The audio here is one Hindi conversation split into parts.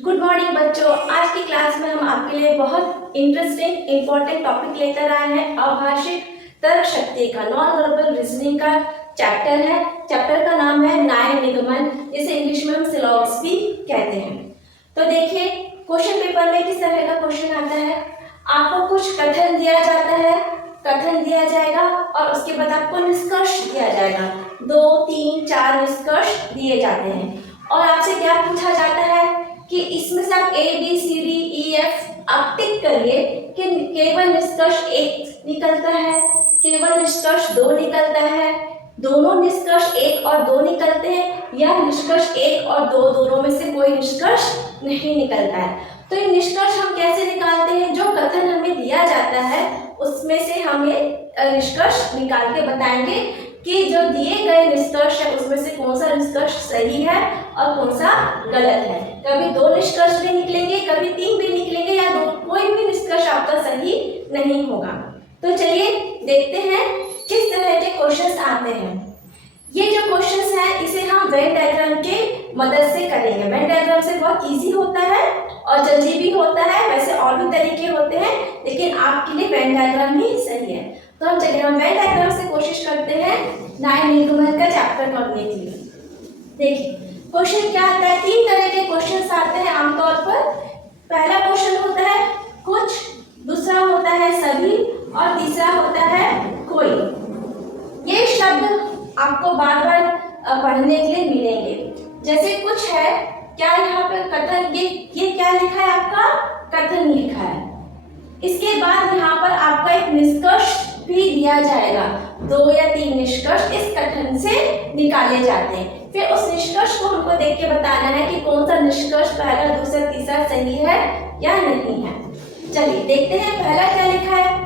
गुड मॉर्निंग बच्चों। आज की क्लास में हम आपके लिए बहुत इंटरेस्टिंग इंपॉर्टेंट टॉपिक लेकर आए हैं। अभाषिक तर्क शक्ति का नॉन वर्बल रीजनिंग का चैप्टर है। चैप्टर का नाम है न्याय निगमन, जिसे इंग्लिश में हम सिलॉग्स भी कहते हैं। तो देखिए क्वेश्चन पेपर में किस तरह का क्वेश्चन आता है। आपको कुछ कथन दिया जाता है, कथन दिया जाएगा और उसके बाद आपको निष्कर्ष दिया जाएगा। 2, 3, 4 निष्कर्ष दिए जाते हैं और आपसे क्या पूछा जाता है कि इसमें से आप ABCDEF आप टिक करिए कि केवल निष्कर्ष 1 निकलता है, केवल निष्कर्ष 2 निकलता है, दोनों निष्कर्ष 1 और 2 निकलते हैं, या निष्कर्ष 1 और 2 दोनों में से कोई निष्कर्ष नहीं निकलता है। तो ये निष्कर्ष हम कैसे निकालते हैं? जो कथन हमें दिया जाता है उसमें से हमें निष्कर्ष निकाल के बताएंगे कि जो दिए गए निष्कर्ष है उसमें से कौन सा निष्कर्ष सही है और कौन सा गलत है। कभी 2 निष्कर्ष भी निकलेंगे, कभी 3 भी निकलेंगे, या कोई भी निष्कर्ष आपका सही नहीं होगा। तो चलिए देखते हैं किस तरह के क्वेश्चंस आते हैं। ये जो क्वेश्चंस हैं इसे हम वेन डायग्राम के मदद से करेंगे। वेन डायग्राम से बहुत इजी होता है और जल्दी भी होता है। वैसे और भी तरीके होते हैं लेकिन आपके लिए वेन डायग्राम ही सही है। तो हम चलिए हम वेन डायग्राम से कोशिश करते हैं न्याय निगमन का चैप्टर करने के लिए। देखिए क्वेश्चन क्या आता है, 3 तरह के क्वेश्चंस आते हैं आमतौर पर। पहला क्वेश्चन होता है कुछ, दूसरा होता है सभी और तीसरा होता है कोई। ये शब्द आपको बार बार पढ़ने के लिए मिलेंगे। जैसे कुछ है, क्या यहाँ पर कथन, ये क्या लिखा है? आपका कथन लिखा है। इसके बाद यहाँ पर आपका एक निष्कर्ष भी दिया जाएगा। 2 या 3 निष्कर्ष इस कथन से निकाले जाते हैं। फिर उस निष्कर्ष को हमको देख के बताना है कि कौन सा निष्कर्ष पहला, दूसरा, तीसरा सही है या नहीं है। चलिए देखते हैं पहला क्या लिखा है।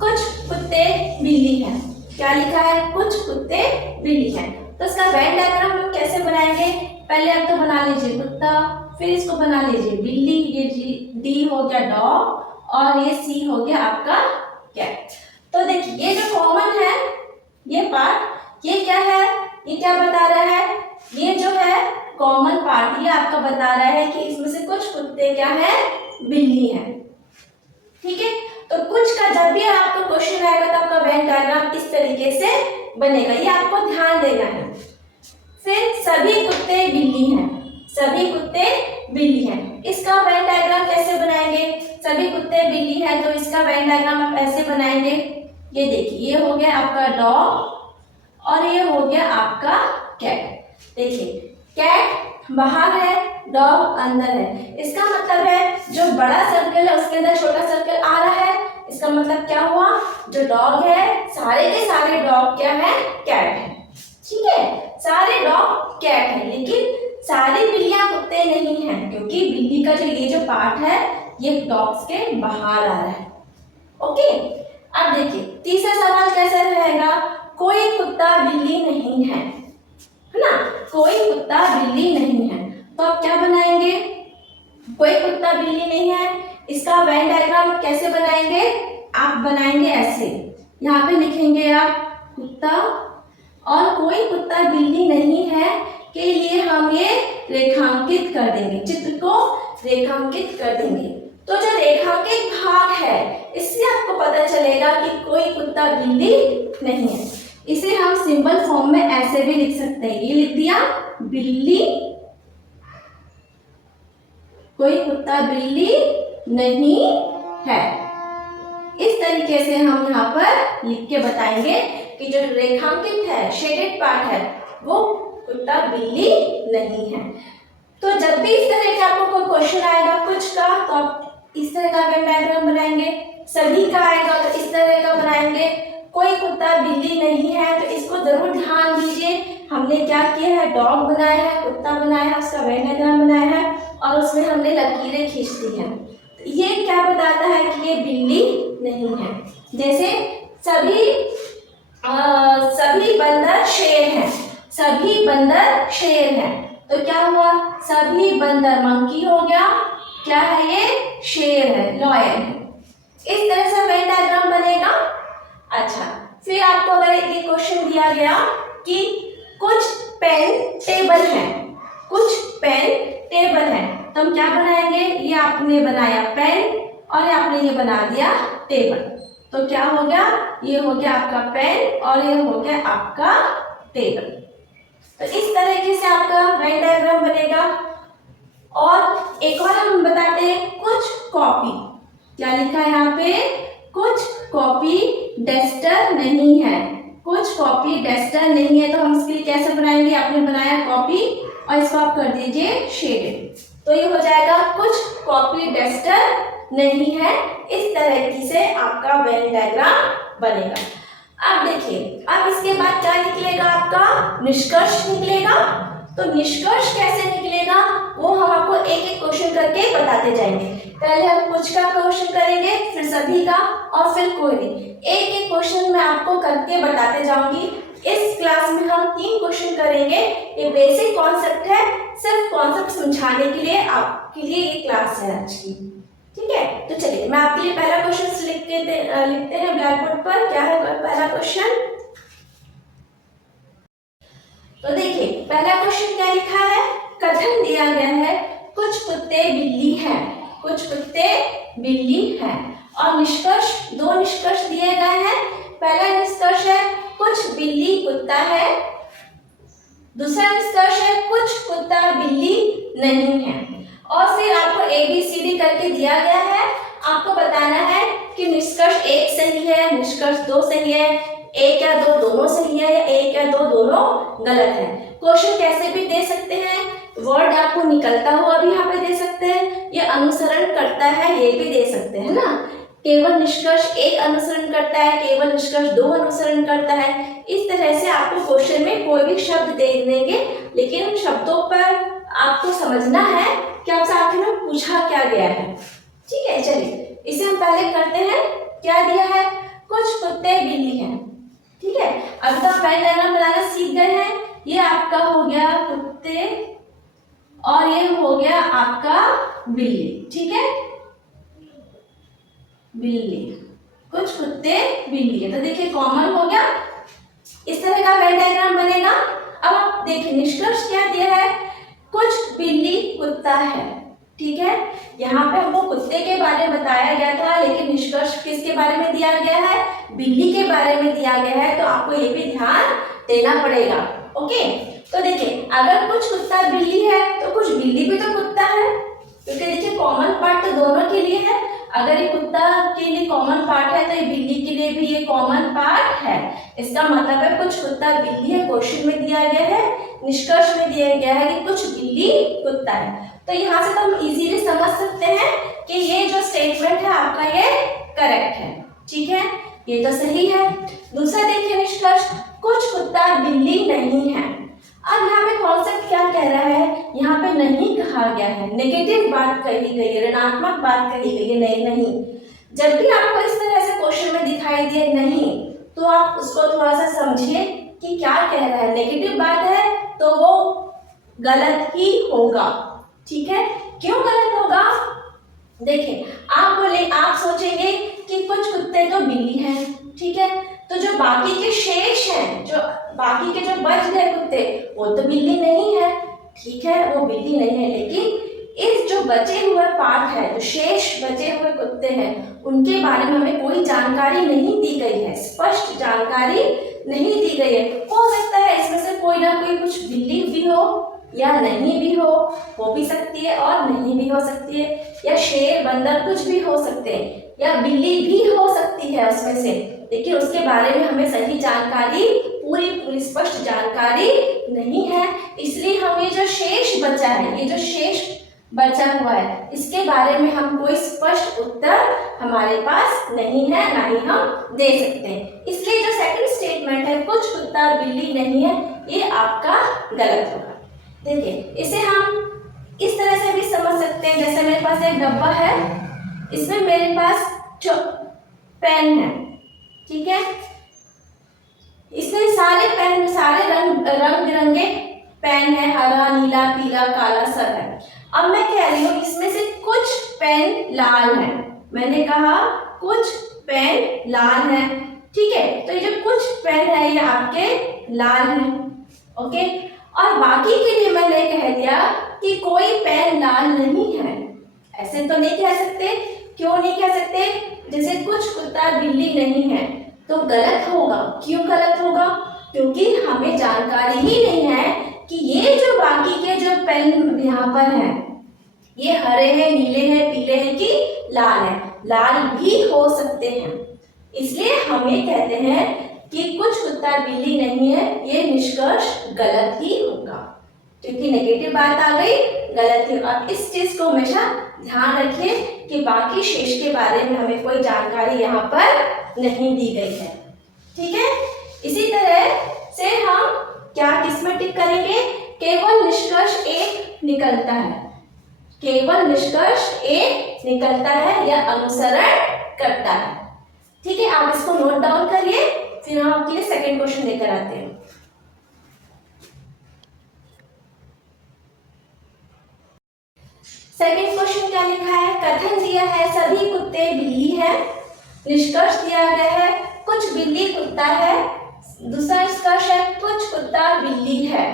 कुछ कुत्ते बिल्ली है। क्या लिखा है? कुछ कुत्ते बिल्ली है। तो इसका वेन डायग्राम हम कैसे बनाएंगे? पहले आप तो बना लीजिए कुत्ता, फिर इसको बना लीजिए बिल्ली, ये D हो गया डॉग और ये C हो गया आपका कैट। तो देखिए ये जो कॉमन है ये पार्ट, ये क्या है? ये क्या बता रहा है? ये जो है कॉमन पार्ट, ये आपका बता रहा है कि इसमें से कुछ कुत्ते क्या है? बिल्ली है। ठीक है, तो कुछ का जब भी आपको क्वेश्चन आएगा तो आपका वेन डायग्राम इस तरीके से बनेगा, ये आपको ध्यान देना है। फिर सभी कुत्ते बिल्ली हैं, सभी कुत्ते बिल्ली हैं। इसका वेन डायग्राम कैसे बनाएंगे? सभी कुत्ते बिल्ली हैं तो इसका वेन डायग्राम आप ऐसे बनाएंगे। ये देखिए ये हो गया आपका डॉग और ये हो गया आपका कैट। देखिए कैट बाहर है, डॉग अंदर है। इसका मतलब है जो बड़ा सर्कल है उसके अंदर छोटा सर्कल आ रहा है। इसका मतलब क्या हुआ? जो डॉग है, सारे के सारे डॉग क्या है? कैट है। ठीक है, सारे डॉग कैट है, लेकिन सारी बिल्लियां कुत्ते नहीं हैं, क्योंकि बिल्ली का जो ये जो पार्ट है ये डॉग्स के बाहर आ रहा है। ओके, अब देखिए तीसरा सवाल कैसा रहेगा? कोई कुत्ता बिल्ली नहीं है ना, कोई कुत्ता बिल्ली नहीं है। तो आप क्या बनाएंगे? कोई कुत्ता बिल्ली नहीं है, इसका वेन डायग्राम कैसे बनाएंगे? आप बनाएंगे ऐसे, यहाँ पे लिखेंगे आप कुत्ता और कोई कुत्ता बिल्ली नहीं है के लिए हम ये रेखांकित कर देंगे, चित्र को रेखांकित कर देंगे। तो जो रेखांकित भाग है इससे आपको पता चलेगा कि कोई कुत्ता बिल्ली नहीं है। इसे हम सिंबल फॉर्म में ऐसे भी लिख सकते हैं। ये लिख दिया बिल्ली, कोई कुत्ता बिल्ली नहीं है। इस तरीके से हम यहाँ पर लिख के बताएंगे कि जो रेखांकित है, शेडेड पार्ट है, वो कुत्ता बिल्ली नहीं है। तो जब भी इस तरह का आपको कोई क्वेश्चन आएगा कुछ का, तो आप इस तरह का वेन डायग्राम बनाएंगे। सभी का आएगा तो इस तरह का बनाएंगे। कोई कुत्ता बिल्ली नहीं है तो इसको जरूर ध्यान दीजिए। हमने क्या किया है? डॉग बनाया है, कुत्ता बनाया है, उसका वेन डायग्राम बनाया है और उसमें हमने लकीरें खींच दी हैं। तो ये क्या बताता है कि ये बिल्ली नहीं है। जैसे सभी बंदर शेर हैं, सभी बंदर शेर हैं, तो क्या हुआ? सभी बंदर मंकी हो गया, क्या है ये? शेर है, लॉयन है। इस तरह से वेन डायग्राम बनेगा। अच्छा, फिर आपको अगर ये क्वेश्चन दिया गया कि कुछ पेन टेबल है, कुछ पेन टेबल है, तो हम क्या बनाएंगे, ये आपने बनाया पेन और ये आपने ये बना दिया टेबल, तो क्या हो गया, ये हो गया आपका पेन और ये हो गया आपका टेबल। तो इस तरीके से आपका वेन डायग्राम बनेगा। और एक और हम बताते हैं, कुछ कॉपी, क्या लिखा है यहाँ पे, कुछ कॉपी डस्टर नहीं है, कुछ कॉपी डस्टर नहीं है, तो हम इसके लिए कैसे बनाएंगे, आपने बनाया कॉपी और इसको आप कर दीजिए शेडेड, तो ये हो जाएगा कुछ कॉपी डस्टर नहीं है। इस तरीके से आपका वेन डायग्राम बनेगा। अब देखिए, अब इसके बाद क्या निकलेगा, आपका निष्कर्ष निकलेगा। तो निष्कर्ष कैसे निकलेगा वो हम आपको एक एक क्वेश्चन करके बताते जाएंगे। पहले हम कुछ का क्वेश्चन करेंगे, फिर सभी का और फिर कोई नहीं। एक एक क्वेश्चन मैं आपको करके बताते जाऊंगी। इस क्लास में हम 3 क्वेश्चन करेंगे। ये बेसिक कॉन्सेप्ट है, सिर्फ कॉन्सेप्ट समझाने के लिए आपके लिए ये क्लास है आज की, ठीक है। तो चलिए मैं आपके लिए पहला क्वेश्चन लिखते हैं ब्लैक बोर्ड पर। क्या है पहला क्वेश्चन, तो देखिए पहला क्वेश्चन क्या लिखा है, कथन दिया गया है कुछ कुत्ते बिल्ली हैं, कुछ कुत्ते बिल्ली हैं, और निष्कर्ष, 2 निष्कर्ष दिए गए हैं। पहला निष्कर्ष है कुछ बिल्ली कुत्ता है, दूसरा निष्कर्ष है कुछ कुत्ता बिल्ली नहीं है। और फिर आपको ABCD करके दिया गया है, आपको बताना है कि निष्कर्ष 1 सही है, निष्कर्ष 2 सही है, 1 या 2 दोनों सही है, या 1 या 2 दोनों गलत है। क्वेश्चन कैसे भी दे सकते हैं, वर्ड आपको निकलता हुआ भी यहाँ पे दे सकते हैं, ये अनुसरण करता है ये भी दे सकते हैं ना, केवल निष्कर्ष 1 अनुसरण करता है, केवल निष्कर्ष 2 अनुसरण करता है। इस तरह से आपको क्वेश्चन में कोई भी शब्द दे देंगे, लेकिन उन शब्दों पर आपको समझना है कि आपसे आखिर में पूछा क्या गया है, ठीक है। चलिए इसे हम पहले करते हैं। क्या दिया है, कुछ कुत्ते बिल्ली हैं, ठीक है। अब तक वेन डायग्राम बनाना सीख गए हैं। ये आपका हो गया कुत्ते और ये हो गया आपका बिल्ली, ठीक है, बिल्ली, कुछ कुत्ते बिल्ली है, तो देखिए कॉमन हो गया। इस तरह का वेन डायग्राम बनेगा। अब आप देखिए निष्कर्ष क्या दिया है, कुछ बिल्ली कुत्ता है, ठीक है। यहाँ पे हमको कुत्ते के बारे में बताया गया था, लेकिन निष्कर्ष किसके बारे में दिया गया है, बिल्ली के बारे में दिया गया है, तो आपको ये भी ध्यान देना पड़ेगा, ओके। तो देखिए अगर कुछ कुत्ता बिल्ली है तो कुछ बिल्ली भी तो कुत्ता है, क्योंकि देखिए कॉमन पार्ट तो दोनों के लिए है। अगर ये कुत्ता के लिए कॉमन पार्ट है तो ये बिल्ली के लिए भी ये कॉमन पार्ट है। इसका मतलब है कुछ कुत्ता बिल्ली है, क्वेश्चन में दिया गया है, निष्कर्ष में दिया गया है कि कुछ बिल्ली कुत्ता है। तो यहाँ से तो हम इजीली समझ सकते हैं कि ये जो स्टेटमेंट है आपका ये करेक्ट है, ठीक है, ये तो सही है। दूसरा देखिए निष्कर्ष, कुछ कुत्ता बिल्ली नहीं है। अब यहाँ पे कॉन्सेप्ट क्या कह रहा है, यहाँ पे नहीं कहा गया है, नेगेटिव बात कही गई है, ऋणात्मक बात कही गई है, नहीं। जब भी आपको इस तरह से क्वेश्चन में दिखाई दिए नहीं, तो आप उसको थोड़ा सा समझिए कि क्या कह रहा है। नेगेटिव बात है तो वो गलत ही होगा, ठीक है। क्यों गलत होगा, देखिए आप सोचेंगे कि कुछ कुत्ते तो बिल्ली हैं, ठीक है, तो जो बाकी के शेष हैं, जो बाकी के जो बच गए कुत्ते, वो तो बिल्ली नहीं है, ठीक है, वो बिल्ली नहीं है। लेकिन इस जो बचे हुए पार्ट है, जो शेष बचे हुए कुत्ते हैं, उनके बारे में हमें कोई जानकारी नहीं दी गई है, स्पष्ट जानकारी नहीं दी गई है। हो सकता है इसमें से कोई ना कोई कुछ बिल्ली भी हो या नहीं भी हो भी सकती है और नहीं भी हो सकती है, या शेर बंदर कुछ भी हो सकते हैं, या बिल्ली भी हो सकती है उसमें से, लेकिन उसके बारे में हमें सही जानकारी, पूरी स्पष्ट जानकारी नहीं है। इसलिए हम ये जो शेष बचा है, ये जो शेष बचा हुआ है, इसके बारे में हम कोई स्पष्ट उत्तर हमारे पास नहीं है, ना ही हम दे सकते हैं। इसलिए जो सेकंड स्टेटमेंट है, कुछ कुत्ता बिल्ली नहीं है, ये आपका गलत होगा। देखिए इसे हम इस तरह से भी समझ सकते हैं, जैसे मेरे पास एक डब्बा है, इसमें मेरे पास जो पेन है, ठीक है, इसमें सारे पेन, सारे रंग बिरंगे पेन है, हरा, नीला, पीला, काला सब है। अब मैं कह रही हूँ इसमें से कुछ पेन लाल है, मैंने कहा कुछ पेन लाल है, ठीक है, तो ये जो कुछ पेन है ये आपके लाल है, ओके। और बाकी के लिए मैंने कह दिया कि कोई पेन लाल नहीं है। ऐसे तो नहीं कह सकते। क्यों नहीं कह सकते? जैसे कुछ कुत्ता बिल्ली नहीं है तो गलत होगा। क्यों गलत होगा? क्योंकि हमें जानकारी ही नहीं है कि ये जो बाकी के जो पेन यहाँ पर है ये हरे हैं, नीले हैं, पीले हैं कि लाल है। लाल भी हो सकते हैं। इसलिए हमें कहते हैं कि कुछ कुत्ता बिल्ली नहीं है, ये निष्कर्ष गलत ही होगा, क्योंकि नेगेटिव बात आ गई, गलत ही। अब इस चीज को हमेशा ध्यान रखिए कि बाकी शेष के बारे में हमें कोई जानकारी यहाँ पर नहीं दी गई है। ठीक है, इसी तरह से हम क्या किसमें टिक करेंगे? केवल निष्कर्ष एक निकलता है, केवल निष्कर्ष एक निकलता है या अनुसरण करता है। ठीक है, आप इसको नोट डाउन करिए, फिर हम आपके लिए सेकंड क्वेश्चन लेकर आते हैं। सेकंड क्वेश्चन क्या लिखा है? कथन दिया है सभी कुत्ते बिल्ली है। निष्कर्ष दिया गया है कुछ बिल्ली कुत्ता है। दूसरा निष्कर्ष है कुछ कुत्ता बिल्ली है।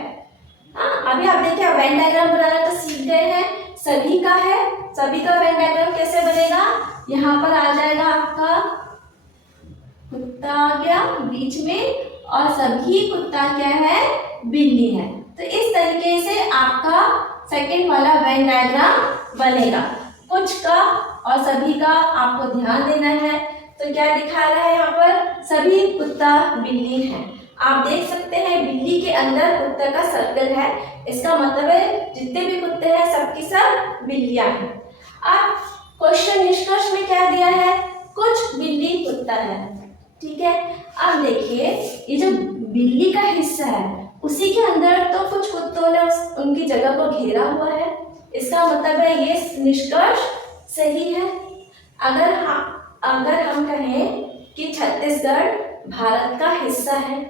अभी आप देखिए, वेन डायग्राम बनाना तो सीख गए हैं। सभी का है, सभी का वेन डायग्राम कैसे बनेगा? यहाँ पर आ जाएगा आपका कुत्ता आ गया बीच में और सभी कुत्ता क्या है? बिल्ली है। तो इस तरीके से आपका सेकंड वाला वेन डायग्राम बनेगा। कुछ का और सभी का आपको ध्यान देना है। तो क्या दिखा रहा है यहाँ पर? सभी कुत्ता बिल्ली है। आप देख सकते हैं बिल्ली के अंदर कुत्ते का सर्कल है, इसका मतलब है जितने भी कुत्ते हैं सबकी सब बिल्लियां हैं। अब क्वेश्चन निष्कर्ष में क्या दिया है? कुछ बिल्ली कुत्ता है। ठीक है, अब देखिए ये जो बिल्ली का हिस्सा है उसी के अंदर तो कुछ कुत्तों ने उनकी जगह को घेरा हुआ है, इसका मतलब है ये निष्कर्ष सही है। अगर हम कहें कि छत्तीसगढ़ भारत का हिस्सा है,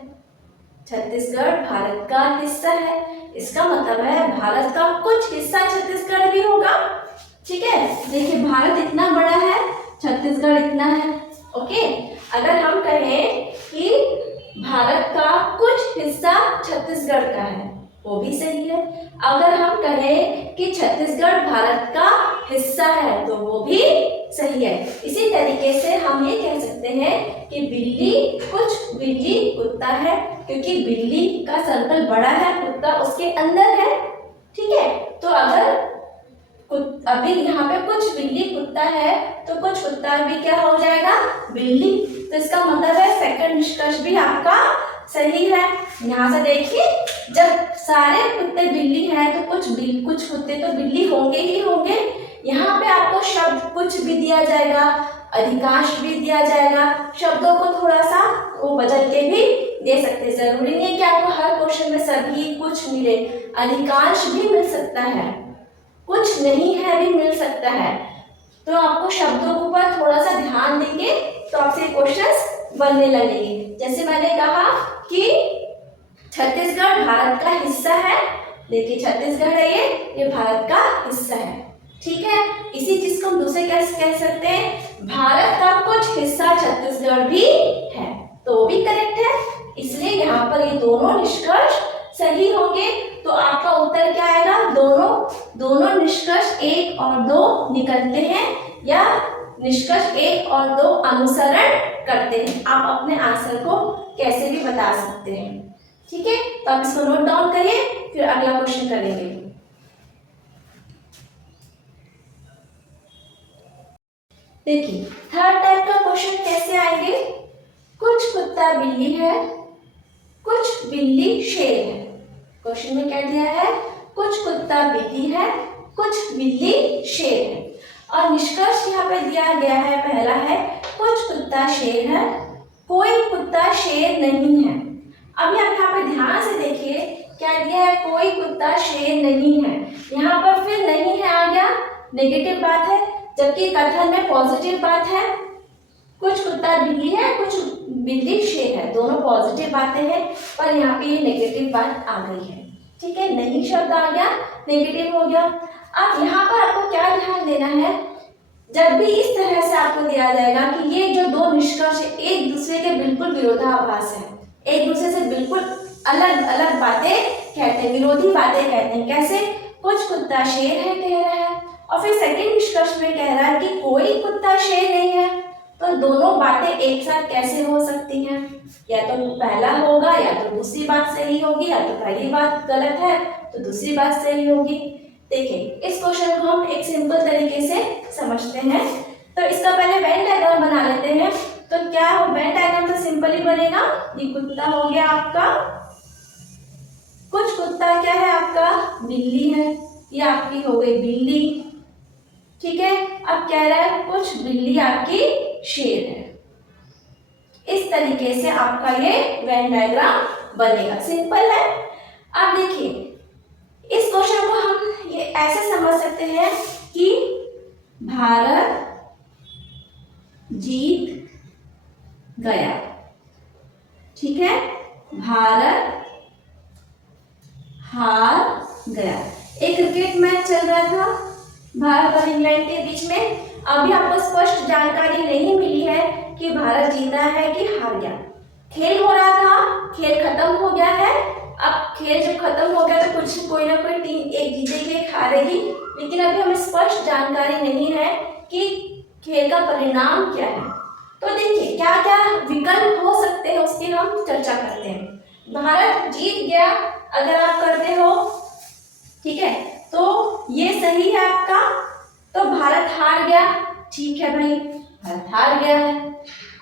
छत्तीसगढ़ भारत का हिस्सा है, इसका मतलब है भारत का कुछ हिस्सा छत्तीसगढ़ भी होगा। ठीक है, देखिए भारत इतना बड़ा है, छत्तीसगढ़ इतना है। ओके, अगर हम कहें कि भारत का कुछ हिस्सा छत्तीसगढ़ का है, वो भी सही है। अगर हम कहें कि छत्तीसगढ़ भारत का हिस्सा है तो वो भी सही है। इसी तरीके से हम ये कह सकते हैं कि बिल्ली कुत्ता है, क्योंकि बिल्ली का सर्कल बड़ा है, कुत्ता उसके अंदर है। ठीक है, तो अगर अभी यहाँ पे कुछ बिल्ली कुत्ता है तो कुछ कुत्ता भी क्या हो जाएगा? बिल्ली। तो इसका मतलब है सेकंड निष्कर्ष भी आपका सही है। यहाँ से देखिए, जब सारे कुत्ते बिल्ली हैं तो कुछ कुत्ते तो बिल्ली होंगे ही होंगे। यहाँ पे आपको शब्द कुछ भी दिया जाएगा, अधिकांश भी दिया जाएगा। शब्दों को थोड़ा सा वो बदल के भी दे सकते, जरूरी नहीं है कि आपको हर क्वेश्चन में सभी कुछ मिले। अधिकांश भी मिल सकता है, कुछ नहीं है भी मिल सकता है। तो आपको शब्दों के ऊपर थोड़ा सा ध्यान देंगे तो आपसे क्वेश्चंस बनने लगेंगे। जैसे मैंने कहा कि छत्तीसगढ़ भारत का हिस्सा है, देखिए छत्तीसगढ़ है ये भारत का हिस्सा है। ठीक है, इसी चीज को हम दूसरे कैसे कह सकते हैं? भारत का कुछ हिस्सा छत्तीसगढ़ भी है, तो भी करेक्ट है। इसलिए यहाँ पर ये दोनों निष्कर्ष सही होंगे। तो आपका उत्तर क्या आएगा? दोनों निष्कर्ष 1 और 2 निकलते हैं या निष्कर्ष 1 और 2 अनुसरण करते हैं। आप अपने आंसर को कैसे भी बता सकते हैं। ठीक है, तो आप इसको नोट डाउन करिए, फिर अगला क्वेश्चन करेंगे। देखिए थर्ड टाइप का क्वेश्चन कैसे आएंगे? कुछ कुत्ता बिल्ली है, कुछ बिल्ली शेर है। क्वेश्चन में क्या दिया है? कुछ कुत्ता बिल्ली है, कुछ बिल्ली शेर है। और निष्कर्ष यहाँ पे दिया गया है, पहला है कुछ कुत्ता शेर है, कोई कुत्ता शेर नहीं है। अभी आप यहाँ पे ध्यान से देखिए, क्या दिया है? कोई कुत्ता शेर नहीं है। यहाँ पर फिर नहीं है आ गया, नेगेटिव बात है, जबकि कथन में पॉजिटिव बात है। कुछ कुत्ता बिल्ली है, कुछ बिल्ली शेर है, दोनों पॉजिटिव बातें हैं, पर यहाँ पे ये नेगेटिव बात आ गई है। ठीक है, नहीं शब्द आ गया, नेगेटिव हो गया। अब यहाँ पर आपको क्या ध्यान देना है? जब भी इस तरह से आपको दिया जाएगा कि ये जो दो निष्कर्ष एक दूसरे के बिल्कुल विरोधाभास है, एक दूसरे से बिल्कुल अलग अलग बातें कहते हैं, विरोधी बातें कहते हैं। कैसे? कुछ कुत्ता शेर है कह रहा है, और फिर सेकंड निष्कर्ष में कह रहा है कि कोई कुत्ता शेर नहीं है। तो दोनों बातें एक साथ कैसे हो सकती हैं? या तो पहला होगा या तो दूसरी बात सही होगी, या तो पहली बात गलत है तो दूसरी बात सही होगी। देखिए इस क्वेश्चन को हम एक सिंपल तरीके से समझते हैं। तो इसका पहले वेन डायग्राम बना लेते हैं। तो क्या हो, वेन डायग्राम तो सिंपल ही बनेगा। ये कुत्ता हो गया आपका, कुछ कुत्ता क्या है आपका, बिल्ली है, ये आपकी हो गई बिल्ली, ठीक है। अब कह रहा है कुछ बिल्ली आपकी शेर है। इस तरीके से आपका ये वेन डायग्राम बनेगा, सिंपल है। अब देखिए इस क्वेश्चन को हम ये ऐसे समझ सकते हैं कि भारत जीत गया, ठीक है, भारत हार गया। एक क्रिकेट मैच चल रहा था भारत और इंग्लैंड के बीच में। अभी आपको स्पष्ट जानकारी नहीं मिली है कि भारत जीता है कि हार गया। खेल हो रहा था, खेल खत्म हो गया है। अब खेल जब खत्म हो गया तो कुछ कोई ना कोई टीम एक जीतेगी एक हारेगी, लेकिन अभी हमें स्पष्ट जानकारी नहीं है कि खेल का परिणाम क्या है। तो देखिए क्या क्या विकल्प हो सकते हैं उसकी हम चर्चा करते हैं। भारत जीत गया अगर आप करते हो, ठीक है, तो ये सही है आपका। तो भारत हार गया, ठीक है भाई, भारत हार गया है।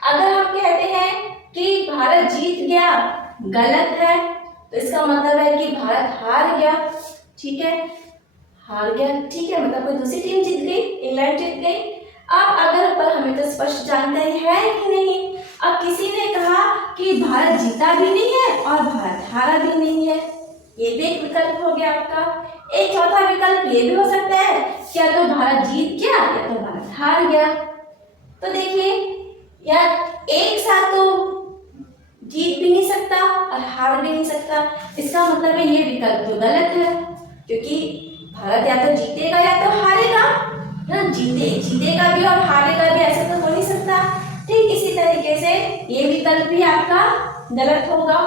अगर हम कहते हैं कि भारत जीत गया, गलत है, तो इसका मतलब है कि भारत हार गया, ठीक है, हार गया, ठीक है, मतलब कोई दूसरी टीम जीत गई, इंग्लैंड जीत गई। अब अगर पर हमें तो स्पष्ट जानकारी है ही नहीं। अब किसी ने कहा कि भारत जीता भी नहीं है और भारत हारा भी नहीं है, ये भी एक विकल्प हो गया आपका। एक चौथा विकल्प ये भी हो सकता है क्या तो भारत जीत गया या तो भारत हार गया। तो देखिए यार एक साथ तो जीत भी नहीं सकता और हार भी नहीं सकता, इसका मतलब है ये विकल्प तो गलत है, क्योंकि भारत या तो जीतेगा या तो हारेगा ना, जीतेगा भी और हारेगा भी, ऐसा तो हो नहीं सकता। ठीक इसी तरीके से ये विकल्प भी आपका गलत होगा।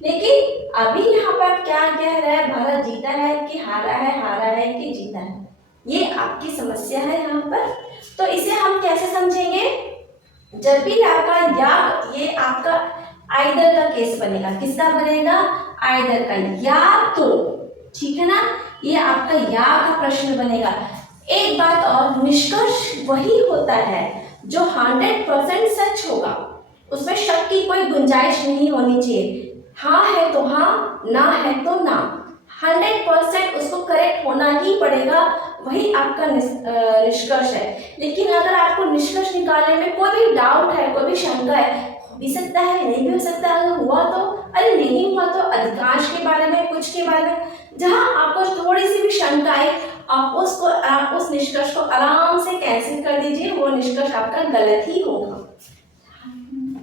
लेकिन अभी यहाँ पर क्या कह रहा है, भारत जीता है कि हारा है, हारा है कि जीता है, ये आपकी समस्या है यहाँ पर। तो इसे हम कैसे समझेंगे, जब भी आपका या ये आपका आइदर का केस बनेगा, किसका बनेगा, आइदर का, या तो, ठीक है ना, ये आपका या का प्रश्न बनेगा। एक बात और, निष्कर्ष वही होता है जो 100% सच होगा, उसमें शक की कोई गुंजाइश नहीं होनी चाहिए। हाँ है तो हाँ, ना है तो ना, 100% उसको करेक्ट होना ही पड़ेगा, वही आपका निष्कर्ष है। लेकिन अगर आपको निष्कर्ष निकालने में कोई भी डाउट है, कोई भी शंका है, हो भी सकता है, नहीं भी हो सकता, अगर हुआ तो, अरे नहीं हुआ तो, अधिकांश के बारे में, कुछ के बारे में, जहाँ आपको थोड़ी सी भी शंका है आप उस निष्कर्ष को आराम से कैंसिल कर दीजिए, वो निष्कर्ष आपका गलत ही होगा।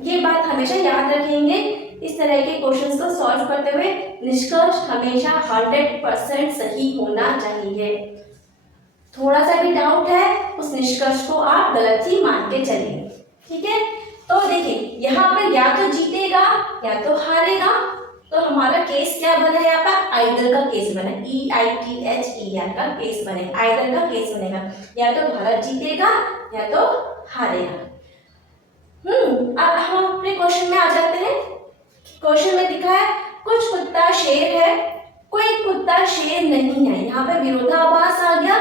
ये बात हमेशा याद रखेंगे। इस तरह के क्वेश्चंस को सॉल्व करते हुए निष्कर्ष हमेशा 100% सही होना चाहिए। थोड़ा सा भी डाउट है उस निष्कर्ष को आप गलत ही मान के चलिए, ठीक है। तो देखिए यहाँ पर या तो जीतेगा या तो हारेगा, तो हमारा केस क्या बना है, यहाँ पर आइदर का केस बना, EITHER का केस बनेगा, आइदर का केस बनेगा, या तो भारत जीतेगा या तो हारेगा। अब हम अपने क्वेश्चन में आ जाते हैं। क्वेश्चन में दिखा है कुछ कुत्ता शेर है, कोई कुत्ता शेर नहीं है, यहाँ पे विरोधाभास आ गया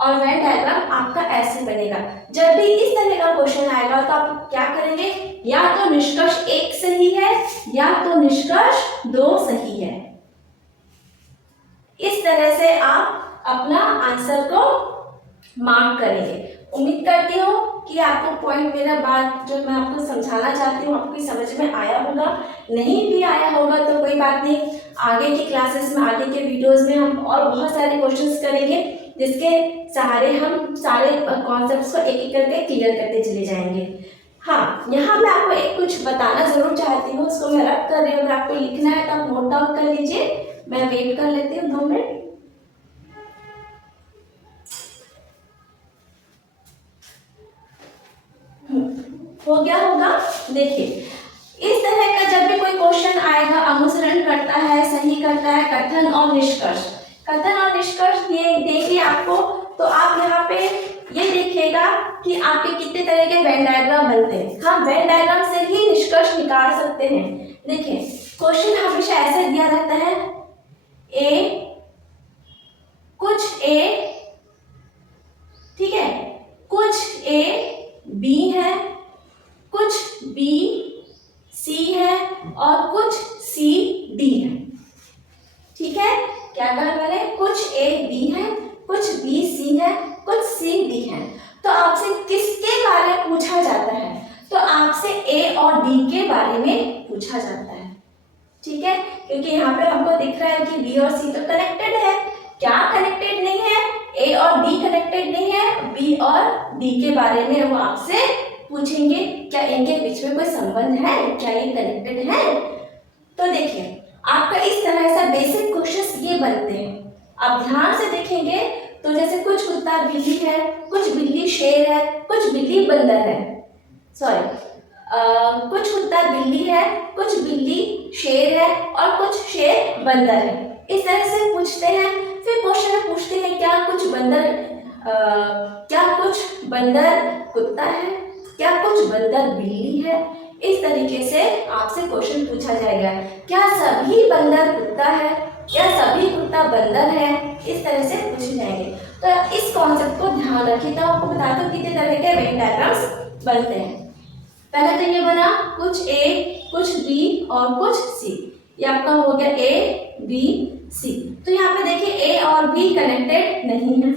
और वेन डायग्राम आपका ऐसे बनेगा। जब भी इस तरह का क्वेश्चन आएगा तो आप क्या करेंगे, या तो निष्कर्ष 1 सही है या तो निष्कर्ष 2 सही है। इस तरह से आप अपना आंसर को मार्क करेंगे। उम्मीद करती हूँ कि आपको पॉइंट, मेरा बात जो मैं आपको समझाना चाहती हूँ आपकी समझ में आया होगा। नहीं भी आया होगा तो कोई बात नहीं, आगे की क्लासेस में, आगे के वीडियोस में हम और बहुत सारे क्वेश्चंस करेंगे, जिसके सहारे हम सारे कॉन्सेप्ट्स को एक एक करके क्लियर करते चले जाएंगे। हाँ, यहाँ मैं आपको एक कुछ बताना जरूर चाहती हूँ, उसको मैं रख कर रही हूँ, अगर आपको लिखना है तो आप नोट डाउन कर लीजिए, मैं वेट कर लेती हूँ 2 मिनट। हो गया होगा। देखिए इस तरह का जब भी कोई क्वेश्चन आएगा, अनुसरण करता है, सही करता है, कथन और निष्कर्ष, कथन और निष्कर्ष देंगे आपको, तो आप यहाँ पे ये देखिएगा कि आपके कितने तरह के वेन डायग्राम बनते हैं। हम वेन डायग्राम से ही निष्कर्ष निकाल सकते हैं। देखिए क्वेश्चन हमेशा ऐसे दिया रहता है, कुछ ए, ठीक है, कुछ ए बी है, कुछ बी सी है और कुछ सी डी है। ठीक है, क्या कहा मैंने, कुछ ए बी है, कुछ बी सी है, कुछ सी डी है। तो आपसे किसके बारे में पूछा जाता है, तो आपसे ए और डी के बारे में पूछा जाता है। ठीक है, क्योंकि यहाँ पे हमको दिख रहा है कि बी और सी तो कनेक्टेड है। क्या कनेक्टेड नहीं है, ए और डी कनेक्टेड नहीं है, बी और डी के बारे में वो आपसे पूछेंगे, क्या इनके बीच में कोई संबंध है, क्या ये कनेक्टेड है। तो देखिए आपका इस तरह से बेसिक क्वेश्चंस ये बनते हैं। आप ध्यान से देखेंगे तो जैसे कुछ कुत्ता बिल्ली है, कुछ बिल्ली शेर है, कुछ बिल्ली बंदर है, कुछ कुत्ता बिल्ली है, कुछ बिल्ली शेर है और कुछ शेर बंदर है। इस तरह से पूछते हैं। फिर क्वेश्चन में पूछते हैं क्या कुछ बंदर कुत्ता है, क्या कुछ बंदर बिल्ली है। इस तरीके से आपसे क्वेश्चन पूछा जाएगा, क्या सभी बंदर कुत्ता है, क्या सभी कुत्ता बंदर है। इस तरह से पूछे जाएंगे। तो इस कॉन्सेप्ट को ध्यान रखिए। तो आपको बता दो कितने तरह के वेन डायग्राम्स बनते हैं। पहले तो ये बना कुछ ए, कुछ बी और कुछ सी। ये आपका हो गया ए बी सी। तो यहाँ पे देखिए ए और बी कनेक्टेड नहीं है।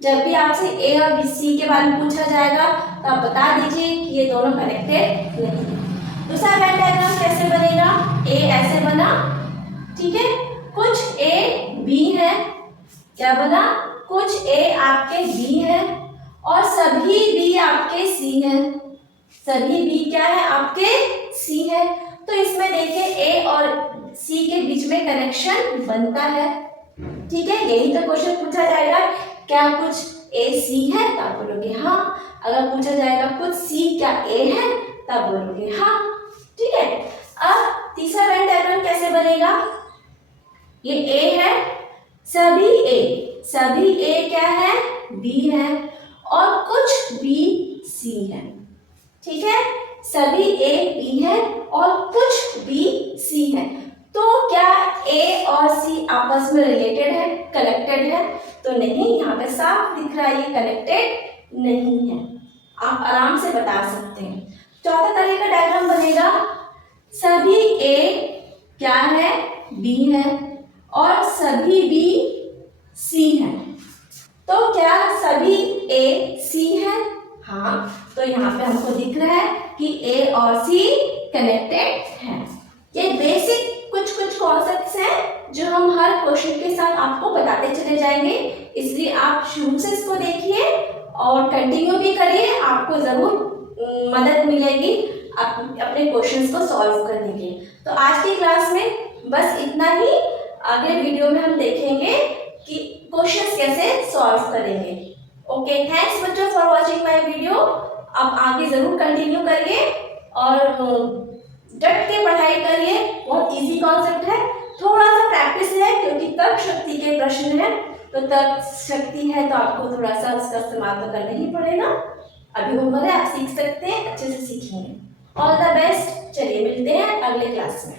जब भी आपसे ए और बी सी के बारे में पूछा जाएगा तो आप बता दीजिए कि ये दोनों कनेक्टेड नहीं है। दूसरा वेन डायग्राम कैसे बनेगा, ए ऐसे बना, ठीक है, कुछ ए बी है, क्या बना, कुछ ए आपके बी है और सभी बी आपके सी है। सभी बी क्या है, आपके सी है। तो इसमें देखिए ए और सी के बीच में कनेक्शन बनता है। ठीक है, यही तो क्वेश्चन पूछा जाएगा, क्या कुछ ए सी है, तब बोलोगे हाँ। अगर पूछा जाएगा कुछ सी क्या ए है, तब बोलोगे हाँ। ठीक है, अब तीसरा वेन डायग्राम कैसे बनेगा, ये ए है, सभी ए क्या है, बी है और कुछ बी सी है। ठीक है, सभी ए बी है और कुछ बी सी है। तो क्या ए और सी आपस में रिलेटेड है, कनेक्टेड है, तो नहीं। यहाँ पे साफ दिख रहा है ये कनेक्टेड नहीं है। आप आराम से बता सकते हैं। चौथा तरह का डायग्राम बनेगा, सभी ए क्या है, बी है और सभी बी सी है। तो क्या सभी ए सी है, हाँ। तो यहाँ पे हमको दिख रहा है कि ए और सी कनेक्टेड है। ये बेसिक कुछ कॉन्सेप्ट्स हैं जो हम हर क्वेश्चन के साथ आपको बताते चले जाएंगे। इसलिए आप शुरू से इसको देखिए और कंटिन्यू भी करिए, आपको जरूर मदद मिलेगी अपने क्वेश्चंस को सॉल्व करने के। तो आज की क्लास में बस इतना ही। अगले वीडियो में हम देखेंगे कि क्वेश्चंस कैसे सॉल्व करेंगे। ओके, थैंक्स बच्चों फॉर वॉचिंग माय वीडियो। आप आगे जरूर कंटिन्यू करिए और डट के पढ़ाई करिए। बहुत इजी कॉन्सेप्ट है, थोड़ा सा प्रैक्टिस है क्योंकि तर्क शक्ति के प्रश्न है। तो तर्क शक्ति है तो आपको थोड़ा सा उसका इस्तेमाल तो करना ही पड़ेगा। अभी उम्र है, आप सीख सकते हैं, अच्छे से सीखेंगे। All the best. चलिए मिलते हैं अगले क्लास में।